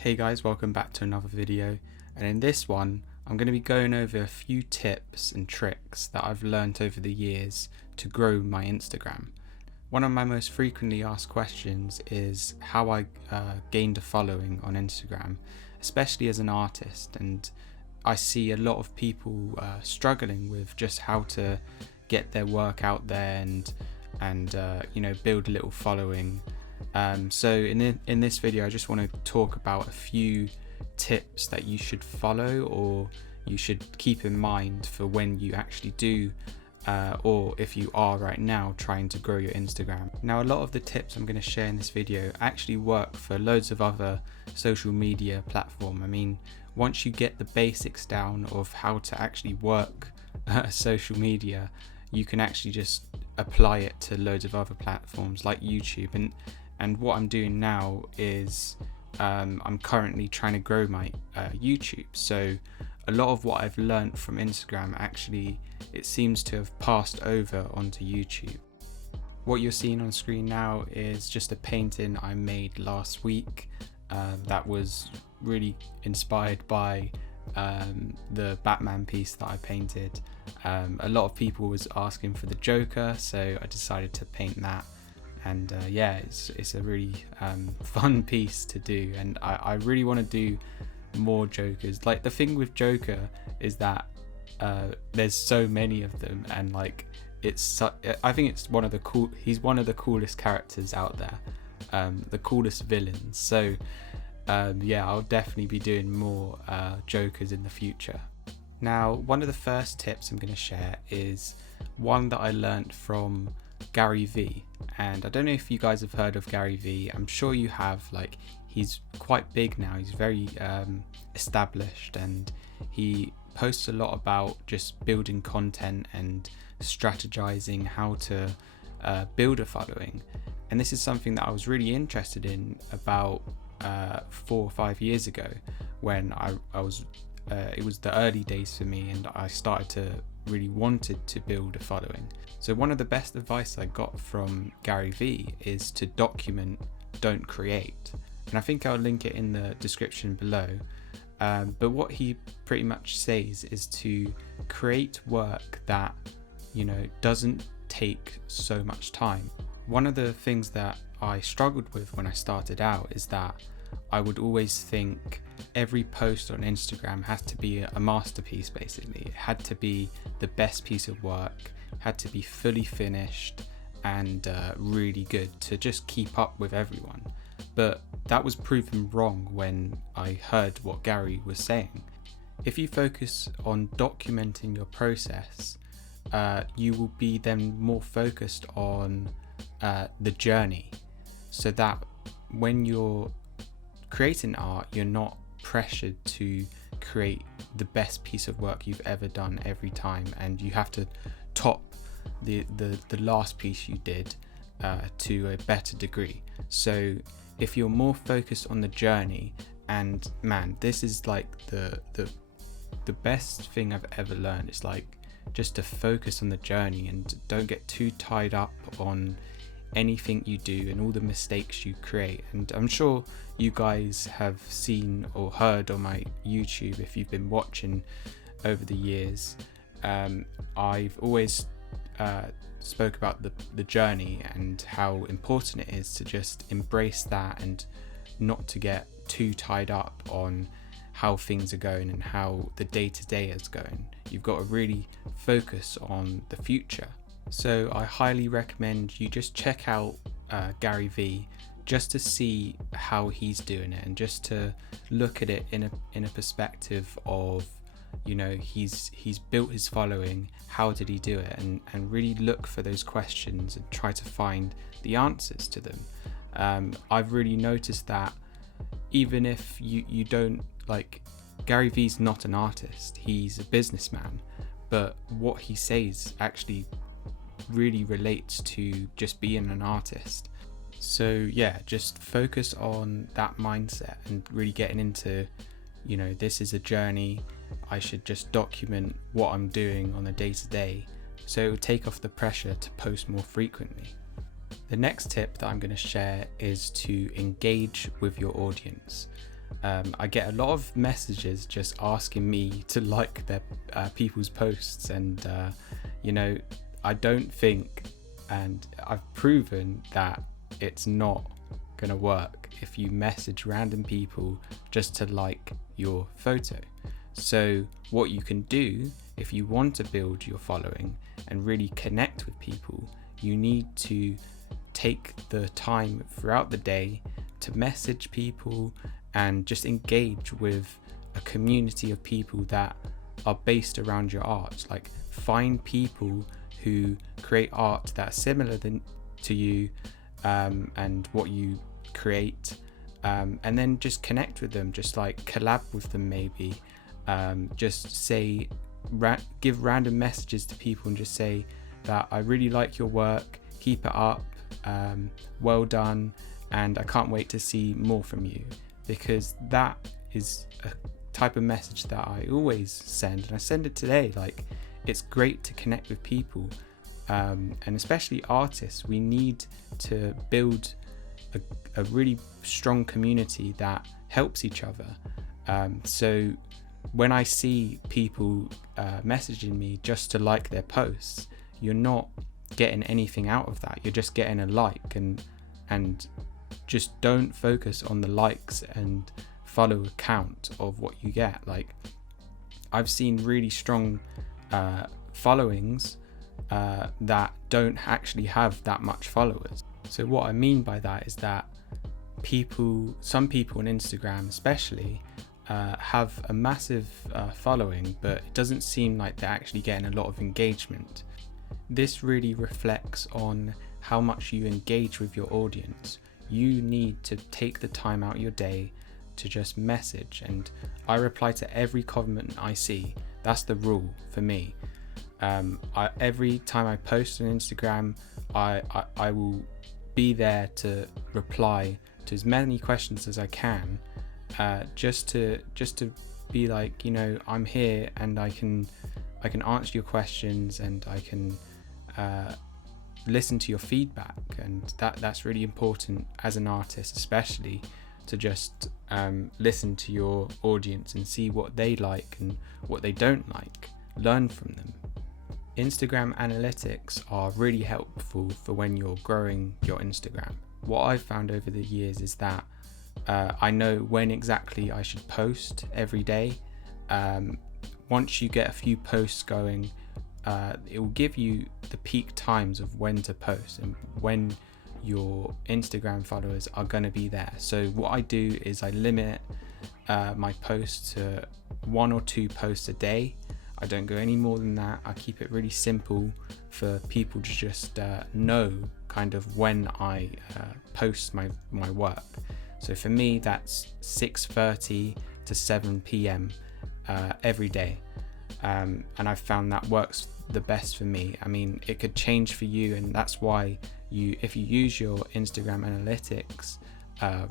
Hey guys, welcome back to another video, and in this one I'm going to be going over a few tips and tricks that I've learnt over the years to grow my Instagram. One of my most frequently asked questions is how I gained a following on Instagram, especially as an artist, and I see a lot of people struggling with just how to get their work out there and build a little following. So in this video I just want to talk about a few tips that you should follow or you should keep in mind for when you actually do or if you are right now trying to grow your Instagram. Now, a lot of the tips I'm going to share in this video actually work for loads of other social media platforms. I mean, once you get the basics down of how to actually work social media, you can actually just apply it to loads of other platforms like YouTube. And what I'm doing now is I'm currently trying to grow my YouTube. So a lot of what I've learned from Instagram, actually, it seems to have passed over onto YouTube. What you're seeing on screen now is just a painting I made last week that was really inspired by the Batman piece that I painted. A lot of people was asking for the Joker, so I decided to paint that. And it's a really fun piece to do, and I really want to do more Jokers. Like, the thing with Joker is that there's so many of them, and like I think it's he's one of the coolest characters out there, the coolest villains. So I'll definitely be doing more Jokers in the future. Now, one of the first tips I'm going to share is one that I learned from Gary V, and I don't know if you guys have heard of Gary V. I'm sure you have. Like, he's quite big now, he's very established, and he posts a lot about just building content and strategizing how to build a following. And this is something that I was really interested in about 4 or 5 years ago, when I was it was the early days for me, and I started to really wanted to build a following. So one of the best advice I got from Gary V is to document, don't create. And I think I'll link it in the description below. But what he pretty much says is to create work that, doesn't take so much time. One of the things that I struggled with when I started out is that I would always think every post on Instagram has to be a masterpiece. Basically, it had to be the best piece of work, had to be fully finished and really good to just keep up with everyone. But that was proven wrong when I heard what Gary was saying. If you focus on documenting your process, you will be then more focused on the journey, so that when you're creating art, you're not pressured to create the best piece of work you've ever done every time, and you have to top the last piece you did to a better degree. So if you're more focused on the journey, and man, this is like the best thing I've ever learned. It's like just to focus on the journey and don't get too tied up on anything you do and all the mistakes you create. And I'm sure you guys have seen or heard on my YouTube, if you've been watching over the years, I've always spoke about the journey and how important it is to just embrace that and not to get too tied up on how things are going and how the day-to-day is going. You've got to really focus on the future. So I highly recommend you just check out Gary V, just to see how he's doing it, and just to look at it in a perspective of, he's built his following, how did he do it, and really look for those questions and try to find the answers to them. I've really noticed that even if you don't, like, Gary V's not an artist, he's a businessman, but what he says actually really relates to just being an artist. So just focus on that mindset and really getting into, this is a journey. I should just document what I'm doing on a day-to-day, so it will take off the pressure to post more frequently. The next tip that I'm going to share is to engage with your audience. I get a lot of messages just asking me to like their people's posts, and I don't think, and I've proven that it's not gonna work if you message random people just to like your photo. So what you can do if you want to build your following and really connect with people, you need to take the time throughout the day to message people and just engage with a community of people that are based around your art. Like, find people who create art that's similar to you and what you create, and then just connect with them, just like collab with them maybe. Just say, give random messages to people and just say that I really like your work, keep it up, well done, and I can't wait to see more from you. Because that is a type of message that I always send, and I send it today. Like, it's great to connect with people, and especially artists. We need to build a really strong community that helps each other. So when I see people messaging me just to like their posts, you're not getting anything out of that. You're just getting a like, and just don't focus on the likes and follow count of what you get. Like, I've seen really strong followings that don't actually have that much followers. So what I mean by that is that some people on Instagram especially have a massive following, but it doesn't seem like they're actually getting a lot of engagement. This really reflects on how much you engage with your audience. You need to take the time out your day to just message, and I reply to every comment I see. That's the rule for me. Every time I post on Instagram, I will be there to reply to as many questions as I can, just to be like, I'm here and I can answer your questions, and I can listen to your feedback. And that's really important as an artist, especially to just listen to your audience and see what they like and what they don't like. Learn from them. Instagram analytics are really helpful for when you're growing your Instagram. What I've found over the years is that I know when exactly I should post every day. Once you get a few posts going, it will give you the peak times of when to post and when your Instagram followers are going to be there. So what I do is I limit my posts to 1 or 2 posts a day. I don't go any more than that. I keep it really simple for people to just know kind of when I post my work. So for me, that's 6:30 to 7 p.m. Every day. And I've found that works the best for me. I mean, it could change for you, and that's why if you use your Instagram analytics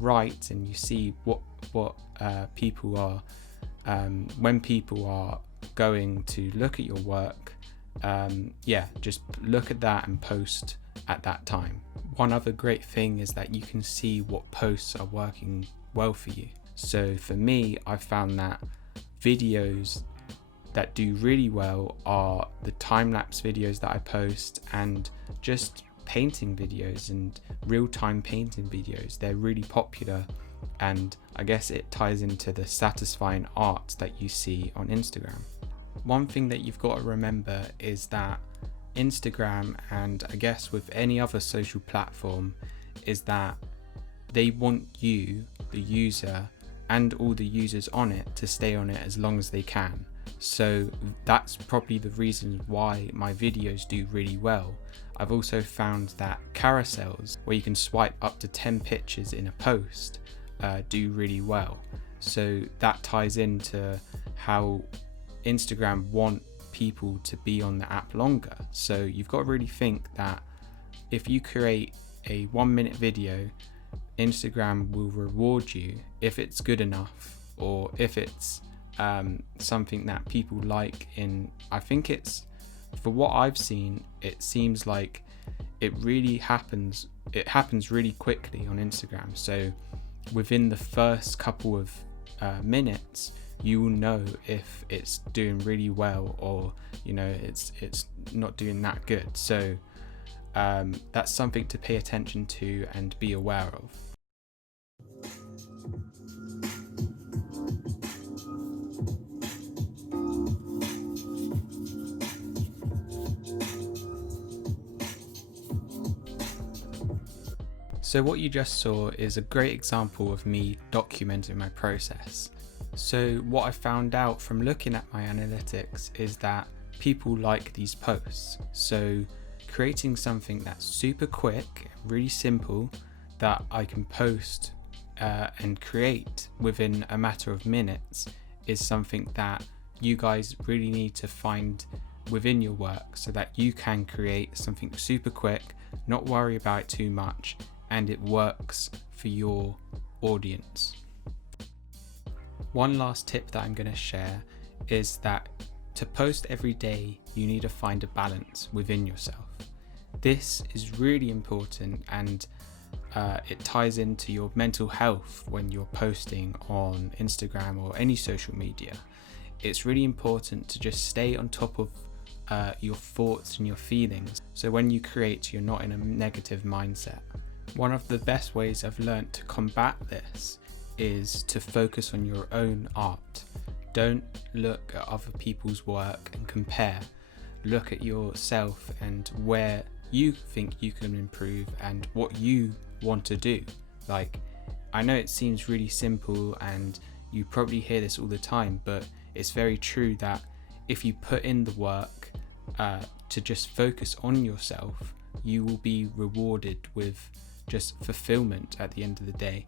right, and you see what people are, when people are going to look at your work, just look at that and post at that time. One other great thing is that you can see what posts are working well for you. So for me, I've found that videos that do really well are the time-lapse videos that I post, and just painting videos and real-time painting videos. They're really popular, and I guess it ties into the satisfying art that you see on Instagram. One thing that you've got to remember is that Instagram, and I guess with any other social platform, is that they want you, the user, and all the users on it to stay on it as long as they can. So that's probably the reason why my videos do really well. I've also found that carousels, where you can swipe up to 10 pictures in a post, do really well. So that ties into how Instagram want people to be on the app longer. So you've got to really think that if you create a 1-minute video, Instagram will reward you if it's good enough, or if it's something that people like. I think it's, for what I've seen, it seems like it happens really quickly on Instagram. So within the first couple of minutes, you will know if it's doing really well or it's not doing that good. So that's something to pay attention to and be aware of. So what you just saw is a great example of me documenting my process. So what I found out from looking at my analytics is that people like these posts. So creating something that's super quick, really simple, that I can post and create within a matter of minutes is something that you guys really need to find within your work, so that you can create something super quick, not worry about it too much, and it works for your audience. One last tip that I'm going to share is that to post every day, you need to find a balance within yourself. This is really important, and it ties into your mental health when you're posting on Instagram or any social media. It's really important to just stay on top of your thoughts and your feelings, so when you create, you're not in a negative mindset. One of the best ways I've learned to combat this is to focus on your own art. Don't look at other people's work and compare. Look at yourself and where you think you can improve and what you want to do. Like, I know it seems really simple and you probably hear this all the time, but it's very true that if you put in the work to just focus on yourself, you will be rewarded with just fulfillment at the end of the day.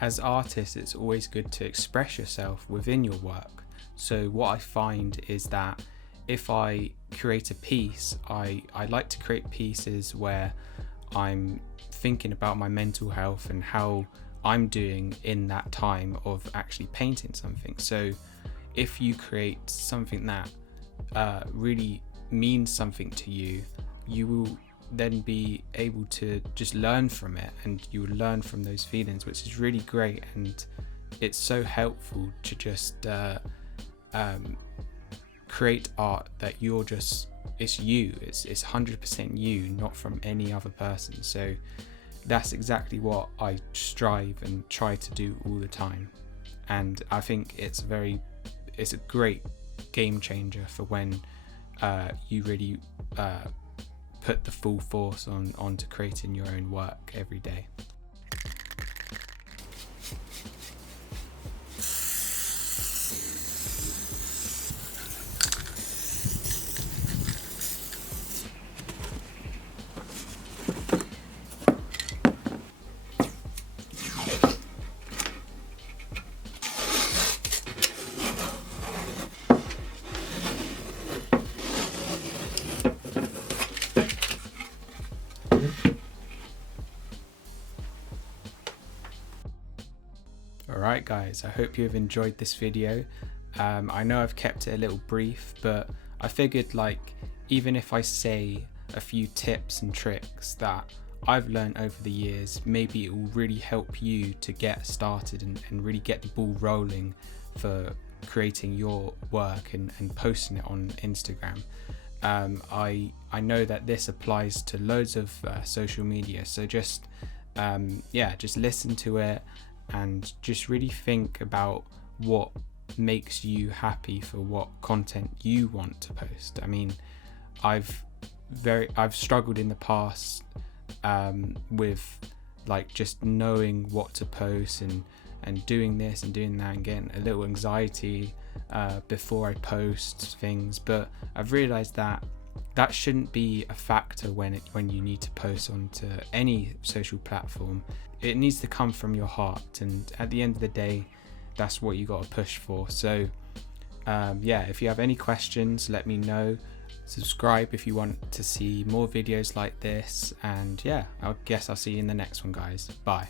As artists, it's always good to express yourself within your work. So what I find is that if I create a piece, I like to create pieces where I'm thinking about my mental health and how I'm doing in that time of actually painting something. So if you create something that really means something to you, you will then be able to just learn from it, and you will learn from those feelings, which is really great. And it's so helpful to just create art that you're just, it's you, it's 100% you, not from any other person. So that's exactly what I strive and try to do all the time, and I think it's a great game changer for when you really put the full force onto creating your own work every day. Alright guys, I hope you have enjoyed this video. I know I've kept it a little brief, but I figured, like, even if I say a few tips and tricks that I've learned over the years, maybe it will really help you to get started and really get the ball rolling for creating your work and posting it on Instagram. I know that this applies to loads of social media, so just listen to it and just really think about what makes you happy for what content you want to post. I mean, I've struggled in the past with like just knowing what to post and doing this and doing that and getting a little anxiety before I post things, but I've realized that shouldn't be a factor when you need to post onto any social platform. It needs to come from your heart, and at the end of the day, that's what you got to push for. So if you have any questions, let me know. Subscribe if you want to see more videos like this, and I guess I'll see you in the next one, guys. Bye.